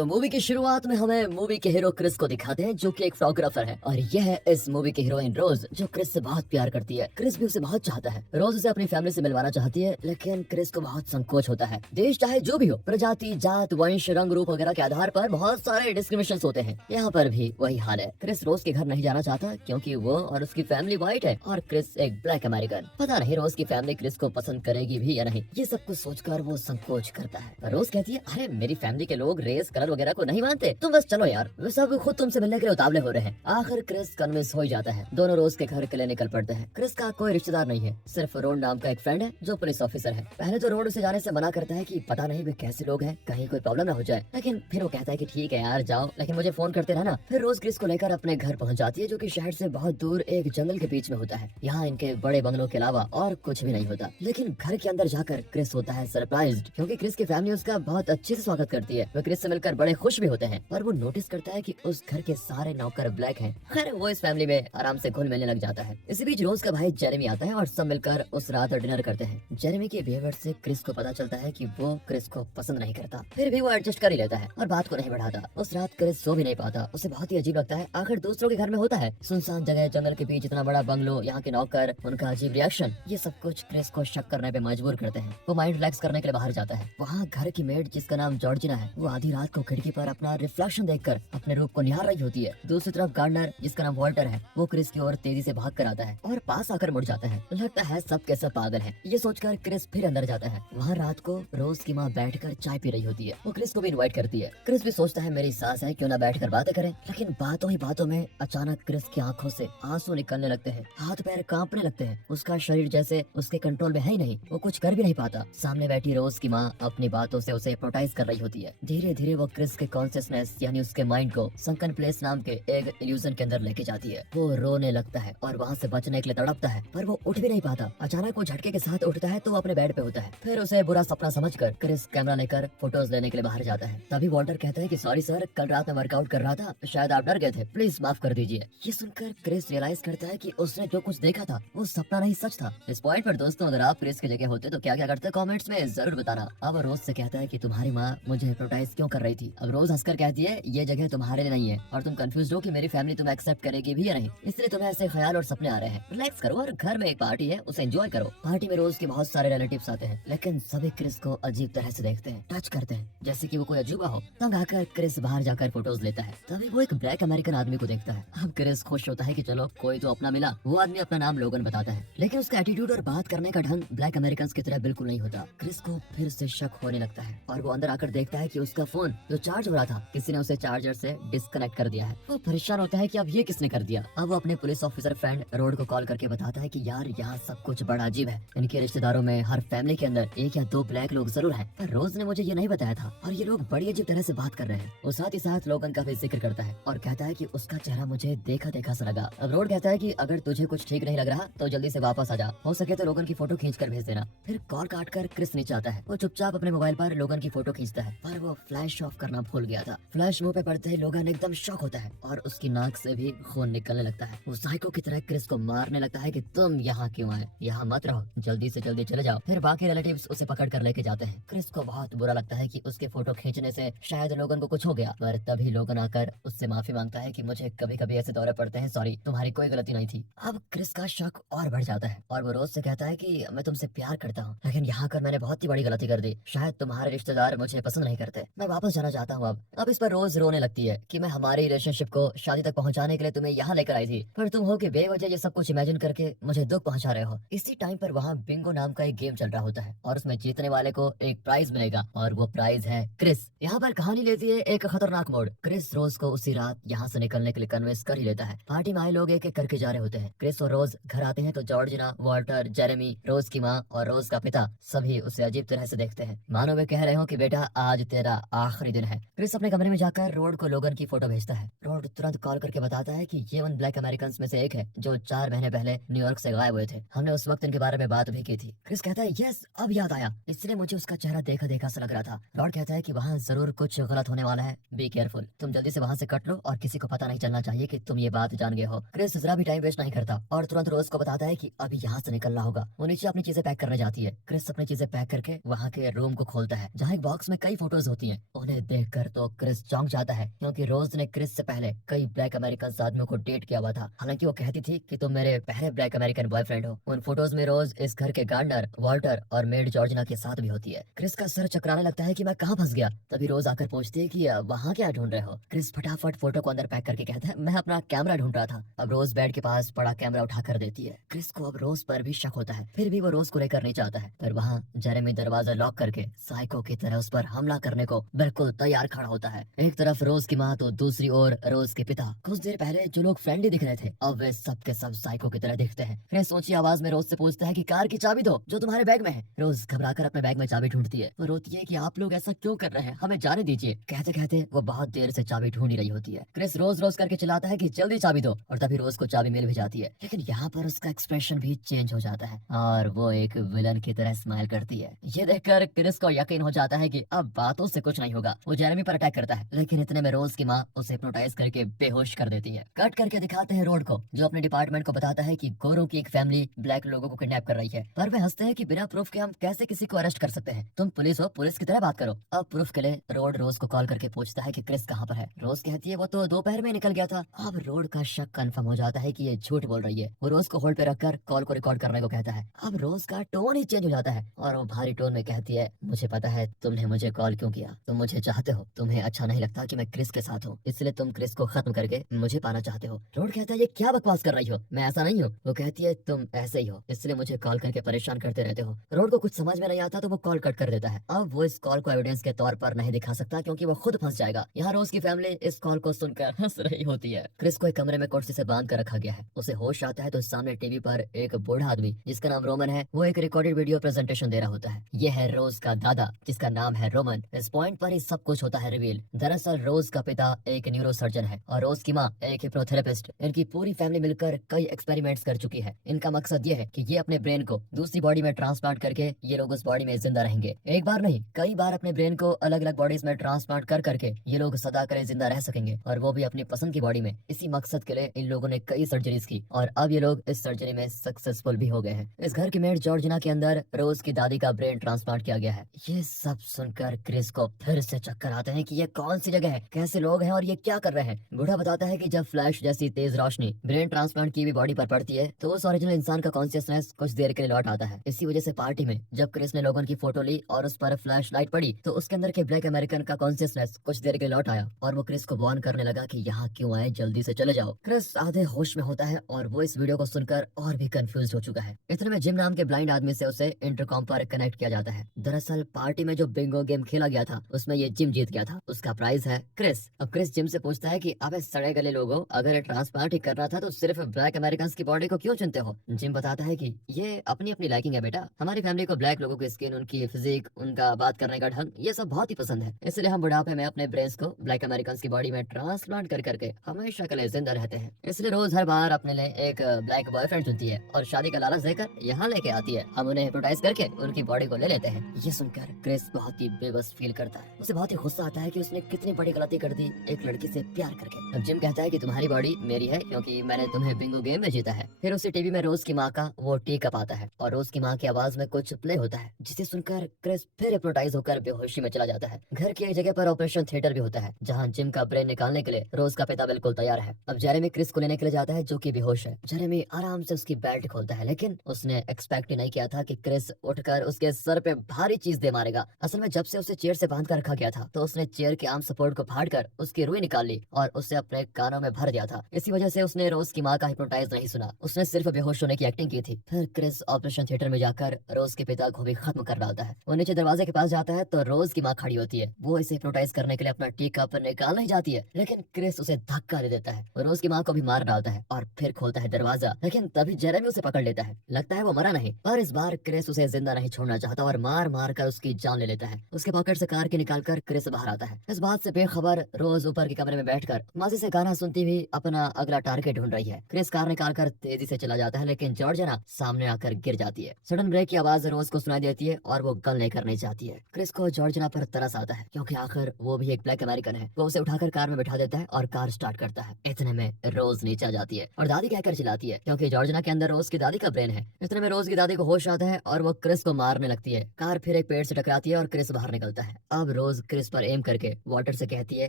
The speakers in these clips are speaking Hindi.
तो मूवी की शुरुआत में हमें मूवी के हीरो क्रिस को दिखाते हैं जो कि एक फोटोग्राफर है और यह है इस मूवी की हीरोइन रोज जो क्रिस से बहुत प्यार करती है। क्रिस भी उसे बहुत चाहता है। रोज उसे अपनी फैमिली से मिलवाना चाहती है लेकिन क्रिस को बहुत संकोच होता है। देश चाहे जो भी हो, प्रजाति, जात, वंश, रंग, रूप वगैरह के आधार पर बहुत सारे डिस्क्रिमिनेशन होते हैं। यहाँ पर भी वही हाल है। क्रिस रोज के घर नहीं जाना चाहता क्योंकि वो और उसकी फैमिली व्हाइट है और क्रिस एक ब्लैक अमेरिकन। पता नहीं रोज की फैमिली क्रिस को पसंद करेगी भी या नहीं। ये सब कुछ सोचकर वो संकोच करता है। रोज कहती है, अरे मेरी फैमिली के लोग रेस, कलर वगैरह को नहीं मानते, तुम बस चलो यार, वे सब खुद तुमसे मिलने के लिए उतावले हो रहे हैं। आखिर क्रिस कन्विंस हो ही जाता है। दोनों रोज के घर के लिए निकल पड़ते हैं। क्रिस का कोई रिश्तेदार नहीं है, सिर्फ रोड नाम का एक फ्रेंड है जो पुलिस ऑफिसर है। पहले तो रोड उसे जाने से मना करता है कि पता नहीं वे कैसे लोग हैं, कहीं कोई प्रॉब्लम ना हो जाए, लेकिन फिर वो कहता है कि ठीक है यार जाओ, लेकिन मुझे फोन करते रहना। फिर रोज क्रिस को लेकर अपने घर पहुंच जाती है जो कि शहर से बहुत दूर एक जंगल के बीच में होता है। यहाँ इनके बड़े बंगलों के अलावा और कुछ भी नहीं होता। लेकिन घर के अंदर जाकर क्रिस होता है सरप्राइज्ड क्योंकि क्रिस की फैमिली उसका बहुत अच्छे से स्वागत करती है। वे क्रिस से मिलकर बड़े खुश भी होते हैं, पर वो नोटिस करता है कि उस घर के सारे नौकर ब्लैक हैं। खैर वो इस फैमिली में आराम से घुल मिलने लग जाता है। इसी बीच रोज का भाई जेरेमी आता है और सब मिलकर उस रात डिनर करते हैं। जेरेमी के बिहेवियर से क्रिस को पता चलता है कि वो क्रिस को पसंद नहीं करता, फिर भी वो एडजस्ट कर ही लेता है और बात को नहीं बढ़ाता। उस रात क्रिस सो भी नहीं पाता। उसे बहुत ही अजीब लगता है, आखिर दूसरों के घर में होता है। सुनसान जगह, जंगल के बीच इतना बड़ा बंगलो, यहाँ के नौकर, उनका अजीब रिएक्शन, ये सब कुछ क्रिस को शक करने पे मजबूर करते हैं। वो माइंड रिलैक्स करने के लिए बाहर जाता है। वहाँ घर की मेड जिसका नाम जॉर्जिना है, वो आधी रात को खिड़की पर अपना रिफ्लेक्शन देखकर अपने रूप को निहार रही होती है। दूसरी तरफ गार्डनर जिसका नाम वॉल्टर है, वो क्रिस की ओर तेजी से भाग कर आता है और पास आकर मुड़ जाता है। लगता है सब के सब पागल है। ये सोचकर क्रिस फिर अंदर जाता है। वहाँ रात को रोज की माँ बैठकर चाय पी रही होती है। वो क्रिस को भी इनवाइट करती है। क्रिस भी सोचता है मेरी सास है, क्यों ना बैठकर बातें करें। लेकिन बातों ही बातों में अचानक क्रिस की आंखों से आंसू निकलने लगते हैं, हाथ पैर कांपने लगते हैं। उसका शरीर जैसे उसके कंट्रोल में है ही नहीं, वो कुछ कर भी नहीं पाता। सामने बैठी रोज की माँ अपनी बातों से उसे हिप्नोटाइज कर रही होती है। धीरे धीरे वो क्रिस के कॉन्शियसनेस यानी उसके माइंड को संकन प्लेस नाम के एक इल्यूजन के अंदर लेके जाती है। वो रोने लगता है और वहाँ से बचने के लिए तड़पता है, पर वो उठ भी नहीं पाता। अचानक वो झटके के साथ उठता है तो वो अपने बेड पे होता है। फिर उसे बुरा सपना समझकर क्रिस कैमरा लेकर फोटोज लेने के लिए बाहर जाता है। तभी वॉल्टर कहता है कि सॉरी सर, कल रात में वर्कआउट कर रहा था, शायद आप डर गए थे, प्लीज माफ कर दीजिए। ये सुनकर क्रिस रियलाइज करता है कि उसने जो कुछ देखा था वो सपना नहीं सच था। इस पॉइंट पर दोस्तों अगर आप क्रिस की जगह होते तो क्या क्या करते कमेंट्स में जरूर बताना। अब रोज से कहता है कि तुम्हारी माँ मुझे हिप्नोटाइज क्यों कर रही थी। अब रोज हंसकर कहती है ये जगह तुम्हारे लिए नहीं है और तुम कंफ्यूज हो कि मेरी फैमिली तुम्हें एक्सेप्ट करेगी भी या नहीं, इसलिए तुम्हें ऐसे ख्याल और सपने आ रहे हैं। रिलैक्स करो और घर में एक पार्टी है, उसे एंजॉय करो। पार्टी में रोज के बहुत सारे रिलेटिव्स आते हैं लेकिन सभी क्रिस को अजीब तरह से देखते हैं, टच करते हैं जैसे कि वो कोई अजूबा हो। तंग आकर क्रिस बाहर जाकर फोटोज लेता है। तभी वो एक ब्लैक अमेरिकन आदमी को देखता है। अब क्रिस खुश होता है कि चलो कोई तो अपना मिला। वो आदमी अपना नाम लोगन बताता है, लेकिन उसका एटीट्यूड और बात करने का ढंग ब्लैक अमेरिकन की तरह बिल्कुल नहीं होता। क्रिस को फिर से शक होने लगता है और वो अंदर आकर देखता है कि उसका फोन जो चार्ज हो रहा था किसी ने उसे चार्जर से डिस्कनेक्ट कर दिया है। वो परेशान होता है कि अब ये किसने कर दिया। अब वो अपने पुलिस ऑफिसर फ्रेंड रोड को कॉल करके बताता है कि यार यहाँ सब कुछ बड़ा अजीब है। इनके रिश्तेदारों में हर फैमिली के अंदर एक या दो ब्लैक लोग जरूर हैं, पर रोज ने मुझे ये नहीं बताया था और ये लोग बड़ी अजीब तरह से बात कर रहे हैं। वो साथ ही साथ लोगन का भी जिक्र करता है और कहता है कि उसका चेहरा मुझे देखा देखा सा लगा। अब रोड कहता है कि अगर तुझे कुछ ठीक नहीं लग रहा तो जल्दी से वापस आ जा, हो सके तो लोगन की फोटो खींच कर भेज देना। फिर कॉल काट कर क्रिस नीचे आता है। वो चुपचाप अपने मोबाइल पर लोगन की फोटो खींचता है, पर वो फ्लैश ऑफ करना भूल गया था। फ्लैश मुंह पे पड़ते ही लोगन एकदम शॉक होता है और उसकी नाक से भी खून निकलने लगता है। वो साइको की तरह क्रिस को मारने लगता है कि तुम यहाँ क्यों आए, यहाँ मत रहो, जल्दी से जल्दी चले जाओ। फिर बाकी रिलेटिव्स उसे पकड़ कर लेके जाते हैं। क्रिस को बहुत बुरा लगता है कि उसके फोटो खींचने से शायद लोगन को कुछ हो गया, पर तभी लोगन आकर उससे माफी मांगता है कि मुझे कभी कभी ऐसे दौरे पड़ते हैं, सॉरी, तुम्हारी कोई गलती नहीं थी। अब क्रिस का शक और बढ़ जाता है और वो रोज से कहता है कि मैं तुमसे प्यार करता हूँ, लेकिन यहाँ कर मैंने बहुत ही बड़ी गलती कर दी, शायद तुम्हारे रिश्तेदार मुझे पसंद नहीं करते, मैं वापस जाना चाहता हूँ। अब इस पर रोज रोने लगती है कि मैं हमारी रिलेशनशिप को शादी तक पहुँचाने के लिए तुम्हें यहाँ लेकर आई थी, पर तुम हो कि बेवजह ये सब कुछ इमेजिन करके मुझे दुख पहुँचा रहे हो। इसी टाइम पर वहाँ बिंगो नाम का एक गेम चल रहा होता है और उसमें जीतने वाले को एक प्राइज मिलेगा और वो प्राइज है क्रिस। यहाँ पर कहानी लेती है एक खतरनाक मोड़। क्रिस रोज को उसी रात यहाँ से निकलने के लिए कन्विंस कर ही लेता है। पार्टी में आए लोग एक एक करके जा रहे होते हैं। क्रिस और रोज घर आते हैं तो जॉर्जिना, वॉल्टर, जेरेमी, रोज की माँ और रोज का पिता सभी उसे अजीब तरह से देखते हैं, मानो वे कह रहे हो कि बेटा आज तेरा आखिरी दिन है। क्रिस अपने कमरे में जाकर रोड को लोगन की फोटो भेजता है। रोड तुरंत कॉल करके बताता है कि ये उन ब्लैक अमेरिकन में से एक है जो 4 महीने पहले न्यूयॉर्क से गायब हुए थे। हमने उस वक्त इनके बारे में बात भी की थी। क्रिस कहता है यस, अब याद आया, इसलिए मुझे उसका चेहरा देखा देखा सा लग रहा था। रॉड कहता है कि वहाँ जरूर कुछ गलत होने वाला है, बी केयरफुल, तुम जल्दी से वहाँ से कट लो और किसी को पता नहीं चलना चाहिए कि तुम ये बात जान गए हो। क्रिस जरा भी टाइम वेस्ट नहीं करता और तुरंत रोज को बताता है कि अभी यहाँ से निकलना होगा। वो नीचे अपनी चीजें पैक करने जाती है। क्रिस अपनी चीजें पैक करके वहाँ के रूम को खोलता है जहाँ एक बॉक्स में कई फोटोज होती हैं। उन्हें देखकर तो क्रिस चौंक जाता है, क्योंकि रोज ने क्रिस से पहले कई ब्लैक अमेरिकन आदमियों को डेट किया हुआ था। हालांकि वो कहती थी कि तुम मेरे पहले ब्लैक अमेरिकन बॉयफ्रेंड हो। उन फोटोज में रोज इस घर के गार्डनर वॉल्टर और मेड जॉर्जिना के साथ भी होती है। क्रिस का सर चकराने लगता है कि मैं कहाँ फंस गया। तभी रोज आकर पूछती है कि वहाँ क्या ढूंढ रहे हो। क्रिस फटाफट फोटो को अंदर पैक करके कहता है, मैं अपना कैमरा ढूंढ रहा था। अब रोज बेड के पास पड़ा कैमरा उठा कर देती है। क्रिस को अब रोज पर भी शक होता है, फिर भी वो रोज को लेकर नहीं चाहता है। पर वहाँ जेरेमी दरवाजा लॉक करके साइको की तरह उस पर हमला करने को बिल्कुल तैयार खड़ा होता है। एक तरफ रोज की माँ तो दूसरी ओर रोज के पिता। कुछ देर पहले जो लोग फ्रेंडली दिख रहे थे अब वे सब के सब साइको की तरह दिखते हैं। क्रिस ऊंची आवाज में रोज से पूछता है कि कार की चाबी दो जो तुम्हारे बैग में है। रोज घबराकर अपने बैग में चाबी ढूंढती है। वो रोती है कि आप लोग ऐसा क्यों कर रहे हैं, हमें जाने दीजिए। कहते कहते वो बहुत देर से चाबी ढूंढ ही रही होती है। क्रिस रोज रोज करके चिल्लाता है कि जल्दी चाबी दो, और तभी रोज को चाबी मिल भी जाती है। लेकिन यहाँ पर उसका एक्सप्रेशन भी चेंज हो जाता है और वो एक विलन की तरह स्माइल करती है। ये देखकर क्रिस को यकीन हो जाता है कि अब बातों से कुछ नहीं होगा। वो जेरेमी पर अटैक करता है, लेकिन इतने में रोज की माँ उसे हिप्नोटाइज करके बेहोश कर देती है। कट करके दिखाते हैं रोड को, जो अपने डिपार्टमेंट को बताता है कि गोरों की एक फैमिली ब्लैक लोगों को किडनैप कर रही है। पर वे हंसते हैं कि बिना प्रूफ के हम कैसे किसी को अरेस्ट कर सकते हैं, तुम पुलिस हो, पुलिस की तरह बात करो। अब प्रूफ के लिए रोड रोज को कॉल करके पूछता है कि क्रिस कहाँ पर है। रोज कहती है वो तो दोपहर में निकल गया था। अब रोड का शक कंफर्म हो जाता है कि ये झूठ बोल रही है। वो रोज को होल्ड पे रखकर कॉल को रिकॉर्ड करने को कहता है। अब रोज का टोन ही चेंज हो जाता है और वो भारी टोन में कहती है, मुझे पता है तुमने मुझे कॉल क्यों किया, तुम मुझे चाहते हो, तुम्हें अच्छा नहीं लगता कि मैं क्रिस के साथ हूँ, इसलिए तुम क्रिस को खत्म करके मुझे पाना चाहते हो। रोड कहता है, ये क्या बकवास कर रही हो, मैं ऐसा नहीं हूँ। वो कहती है, तुम ऐसे ही हो, इसलिए मुझे कॉल करके परेशान करते रहते हो। रोड को कुछ समझ में नहीं आता तो वो कॉल कट कर देता है। अब वो इस कॉल को एविडेंस के तौर पर नहीं दिखा सकता क्योंकि वो खुद फंस जाएगा। यहाँ रोज की फैमिली इस कॉल को सुनकर हंस रही होती है। क्रिस को एक कमरे में कुर्सी से बांध कर रखा गया है। उसे होश आता है तो सामने टीवी पर एक बूढ़ा आदमी जिसका नाम रोमन है, वो एक रिकॉर्डेड वीडियो प्रेजेंटेशन दे रहा होता है। ये है रोज का दादा जिसका नाम है रोमन। इस पॉइंट पर ही सब कुछ होता है रिवील। दरअसल रोज का पिता एक न्यूरो सर्जन है और रोज की माँ एक हिप्नोथेरेपिस्ट। इनकी पूरी फैमिली मिलकर कई एक्सपेरिमेंट्स कर चुकी है। इनका मकसद ये है कि ये अपने ब्रेन को दूसरी बॉडी में ट्रांसप्लांट करके ये लोग उस बॉडी में जिंदा रहेंगे। एक बार नहीं, कई बार अपने ब्रेन को अलग अलग बॉडीज में ट्रांसप्लांट कर करके ये लोग सदा करे जिंदा रह सकेंगे, और वो भी अपनी पसंद की बॉडी में। इसी मकसद के लिए इन लोगों ने कई सर्जरीज की और अब ये लोग इस सर्जरी में सक्सेसफुल भी हो गए हैं। इस घर की मेड जॉर्जिना के अंदर रोज की दादी का ब्रेन ट्रांसप्लांट किया गया है। ये सब सुनकर क्रिस को फिर से चक्कर आते हैं कि ये कौन सी जगह है, कैसे लोग हैं और ये क्या कर रहे हैं। बूढ़ा बताता है कि जब फ्लैश जैसी तेज रोशनी ब्रेन ट्रांसप्लांट की हुई बॉडी पर पड़ती है तो उस ओरिजिनल इंसान का कॉन्शियसनेस कुछ देर के लिए लौट आता है। इसी वजह से पार्टी में जब क्रिस ने लोगन की फोटो ली और उस पर फ्लैश लाइट पड़ी तो उसके अंदर के ब्लैक अमेरिकन का कॉन्शियसनेस कुछ देर के लिए लौट आया और वो क्रिस को वार्न करने लगा कि यहाँ क्यों आए, जल्दी से चले जाओ। क्रिस आधे होश में होता है और वो इस वीडियो को सुनकर और भी कंफ्यूज हो चुका है। इतने में जिम नाम के ब्लाइंड आदमी से उसे इंटरकॉम पर कनेक्ट किया जाता है। दरअसल पार्टी में जो बिंगो गेम खेला गया था उसमें ये जिम जीत गया था, उसका प्राइज है क्रिस। अब क्रिस जिम से पूछता है कि अबे सड़े गले लोगों, अगर ट्रांसप्लांट ही करना था तो सिर्फ ब्लैक अमेरिकन की बॉडी को क्यों चुनते हो। जिम बताता है कि ये अपनी अपनी लाइकिंग है बेटा, हमारी फैमिली को ब्लैक लोगों की स्किन, उनकी फिजिक, उनका बात करने का ढंग, ये सब बहुत ही पसंद है, इसलिए हम बुढ़ापे में अपने ब्रेन्स को ब्लैक अमेरिकन की बॉडी में ट्रांसप्लांट कर करके हमेशा के लिए जिंदा रहते हैं। इसलिए रोज हर बार अपने लिए एक ब्लैक बॉयफ्रेंड चुनती है और शादी का लालच देकर यहाँ लेके आती है। हम उन्हें हिप्नोटाइज करके उनकी बॉडी को ले लेते हैं। ये सुनकर क्रिस बहुत ही बेबस फील करता है। उसे बहुत ही गुस्सा आता है कि उसने कितनी बड़ी गलती कर दी एक लड़की से प्यार करके। अब जिम कहता है कि तुम्हारी बॉडी मेरी है क्योंकि मैंने तुम्हें बिंगो गेम में जीता है। फिर उसी टीवी में रोज की माँ का वो टी कप आता है और रोज की माँ की आवाज में कुछ प्ले होता है, जिसे सुनकर क्रिस फिर हिप्नोटाइज होकर बेहोशी में चला जाता है। घर की एक जगह पर ऑपरेशन थिएटर भी होता है जहाँ जिम का ब्रेन निकालने के लिए रोज का पिता बिल्कुल तैयार है। अब जेरेमी क्रिस को लेने के लिए जाता है जो कि बेहोश है। जेरेमी आराम से उसकी बेल्ट खोलता है, लेकिन उसने एक्सपेक्ट ही नहीं किया था कि क्रिस उठकर उसके सर पे भारी चीज दे मारेगा। असल में जब से उसे चेयर से बांध कर रखा गया था तो उसने चेयर के आर्म सपोर्ट को फाड़कर उसकी रुई निकाल ली और उसे अपने कानों में भर दिया था। इसी वजह से उसने रोज की माँ का हिप्नोटाइज नहीं सुना, उसने सिर्फ बेहोश होने की एक्टिंग की थी। फिर क्रिस ऑपरेशन थिएटर में जाकर रोज के पिता को भी खत्म कर डालता है। वो नीचे दरवाजे के पास जाता है तो रोज की माँ खड़ी होती है। वो इसे हिप्नोटाइज करने के लिए अपना टी कप निकालने जाती है, लेकिन क्रिस उसे धक्का दे देता है। वो रोज की माँ को भी मार डालता है और फिर खोलता है दरवाजा, लेकिन तभी जेरेमी उसे पकड़ लेता है। लगता है वो मरा नहीं, पर इस बार क्रिस उसे जिंदा नहीं छोड़ना चाहता और मार मार कर उसकी जान ले लेता है। उसके पॉकेट से कार की निकालकर क्रिस बाहर आता है। इस बात से बेखबर रोज ऊपर के कमरे में बैठकर मजे से गाना सुनती हुई अपना अगला टारगेट ढूंढ रही है। क्रिस कार निकालकर तेजी से चला जाता है, लेकिन जॉर्जिना सामने आकर गिर जाती है। सडन ब्रेक की आवाज रोज को सुनाई देती है और वो गन लेकर नहीं जाती है। क्रिस को जॉर्जिना पर तरस आता है क्योंकि आखिर वो भी एक ब्लैक अमेरिकन है। वो उसे उठाकर कार में बैठा देता है और कार स्टार्ट करता है। इतने में रोज नीचे आ जाती है और दादी कहकर चिल्लाती है क्योंकि जॉर्जिना के अंदर रोज की दादी का ब्रेन है। इतने में रोज की दादी को होश आता है और वो क्रिस को मारने लगती है। कार फिर एक पेड़ से टकराती है और क्रिस बाहर निकलता है। अब रोज क्रिस पिस्तौल इस पर एम करके वाटर से कहती है,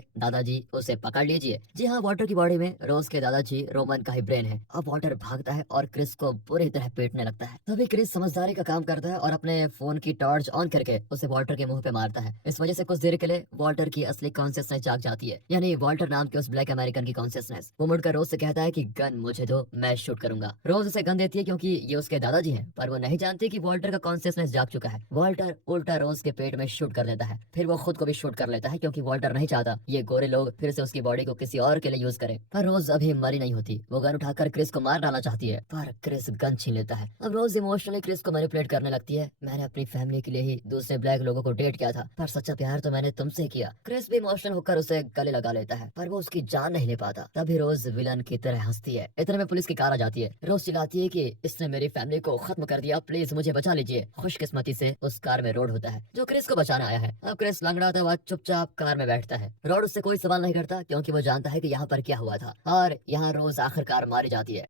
दादाजी उसे पकड़ लीजिए। जी हाँ, वाटर की बॉडी में रोज के दादाजी रोमन का ही ब्रेन है। अब वाटर भागता है और क्रिस को बुरी तरह पीटने लगता है। तभी क्रिस समझदारी का काम करता है और अपने फोन की टॉर्च ऑन करके उसे वाल्टर के मुंह पे मारता है। इस वजह से कुछ देर के लिए वाल्टर की असली कॉन्शियसनेस जाग जाती है, यानी वाल्टर नाम के उस ब्लैक अमेरिकन की कॉन्शियसनेस। वो मुड़कर रोज से कहता है कि गन मुझे दो, मैं शूट करूंगा। रोज उसे गन देती है क्योंकि ये उसके दादाजी हैं, पर वो नहीं जानती कि वाल्टर का कॉन्शियसनेस जाग चुका है। वाल्टर उल्टा रोज के पेट में शूट कर देता है, फिर वो खुद को भी शूट कर लेता है क्योंकि वाल्टर नहीं चाहता ये गोरे लोग फिर से उसकी बॉडी को किसी और के लिए यूज करें। पर रोज अभी मरी नहीं होती। वो गन उठाकर क्रिस को मार डालना चाहती है, पर क्रिस गन छीन लेता है। अब रोज इमोशनली क्रिस को मैनिपुलेट करने लगती है। मैंने अपनी फैमिली के लिए ही दूसरे ब्लैक लोगों को डेट किया था, पर सच्चा प्यार तो मैंने तुमसे किया। क्रिस भी इमोशनल होकर उसे गले लगा लेता है, पर वो उसकी जान नहीं ले पाता। तभी रोज विलन की तरह हंसती है। इतने में पुलिस की कार आ जाती है। रोज चिल्लाती है कि इसने मेरी फैमिली को खत्म कर दिया, प्लीज मुझे बचा लीजिए। खुशकिस्मती से उस कार में रोड होता है जो क्रिस को बचाने आया है। अब क्रिस लंगड़ाता हुआ चुपचाप कार में बैठता है। रोड उससे कोई सवाल नहीं करता क्योंकि वो जानता है कि यहाँ पर क्या हुआ था और यहाँ रोज आखिरकार मारी जाती है।